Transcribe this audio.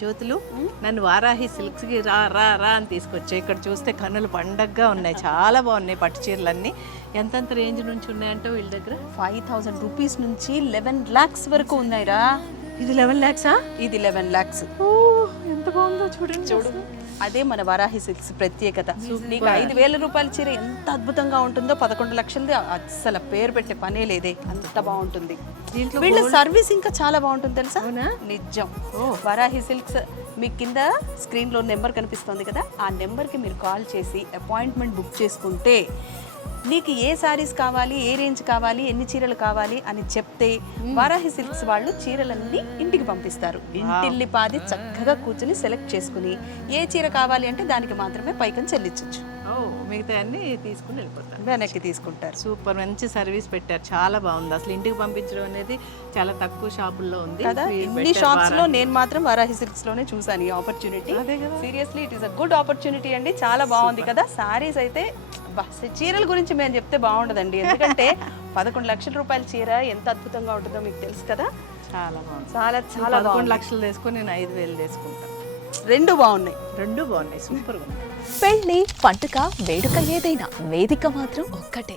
జ్యోతులు నన్ను వారాహి సిల్క్స్కి రా రా రా అని తీసుకొచ్చా. ఇక్కడ చూస్తే కన్నులు పండగగా ఉన్నాయి, చాలా బాగున్నాయి పట్టు చీరలన్నీ. ఎంతెంత రేంజ్ నుంచి ఉన్నాయంటే వీళ్ళ దగ్గర 5,000 రూపీస్ నుంచి 11 lakhs వరకు ఉన్నాయిరా. ఇది 11 lakhs? ఇది 11 lakhs. ఎంత బాగుందో చూడండి. చూడు, అదే మన వారాహి సిల్క్స్ ప్రత్యేకత. నీకు 5,000 రూపాయల చీర ఎంత అద్భుతంగా ఉంటుందో 11 లక్షలది అస్సలు పేరు పెట్టే పనే లేదే, అంత బాగుంటుంది. వీళ్ళ సర్వీస్ ఇంకా చాలా బాగుంటుంది తెలుసా. నిజం. వారాహి సిల్క్స్ మీ కింద స్క్రీన్ లో నెంబర్ కనిపిస్తుంది కదా, ఆ నెంబర్ కి మీరు కాల్ చేసి అపాయింట్మెంట్ బుక్ చేసుకుంటే నీకు ఏ సారీస్ కావాలి, ఏ రేంజ్ కావాలి, ఎన్ని చీరలు కావాలి అని చెప్తే వారాహి సిల్క్స్ వాళ్ళు చీరలన్నీ ఇంటికి పంపిస్తారు. ఇంటిల్లిపాది చక్కగా కూర్చుని సెలెక్ట్ చేసుకుని ఏ చీర కావాలి అంటే దానికి మాత్రమే పైకం చెల్లించవచ్చు. మిగతా అన్ని తీసుకుని వెళ్ళిపోతారు, వెనక్కి తీసుకుంటారు. సూపర్, మంచి సర్వీస్ పెట్టారు, చాలా బాగుంది. అసలు ఇంటికి పంపించడం అనేది చాలా తక్కువ షాపుల్లో ఉంది కదా. ఇన్ని షాప్స్ లో నేను మాత్రం వారాహి సిల్క్స్ లోనే చూసాను ఈ opportunity. Seriously it is a good opportunity అండి, చాలా బాగుంది కదా. సారీస్ అయితే చీరల గురించి మేము చెప్తే బాగుండదండి, ఎందుకంటే 11 లక్షల రూపాయల చీర ఎంత అద్భుతంగా ఉంటుందో మీకు తెలుసు కదా. చాలా బాగుంది, చాలా చాలా 11 లక్షలు తీసుకొని నేను 5,000 తీసుకుంటాను. రెండు బాగున్నాయి, సూపర్గా ఉన్నాయి. పెళ్లి, పండుగ, వేడుక ఏదైనా వేదిక మాత్రం ఒక్కటే.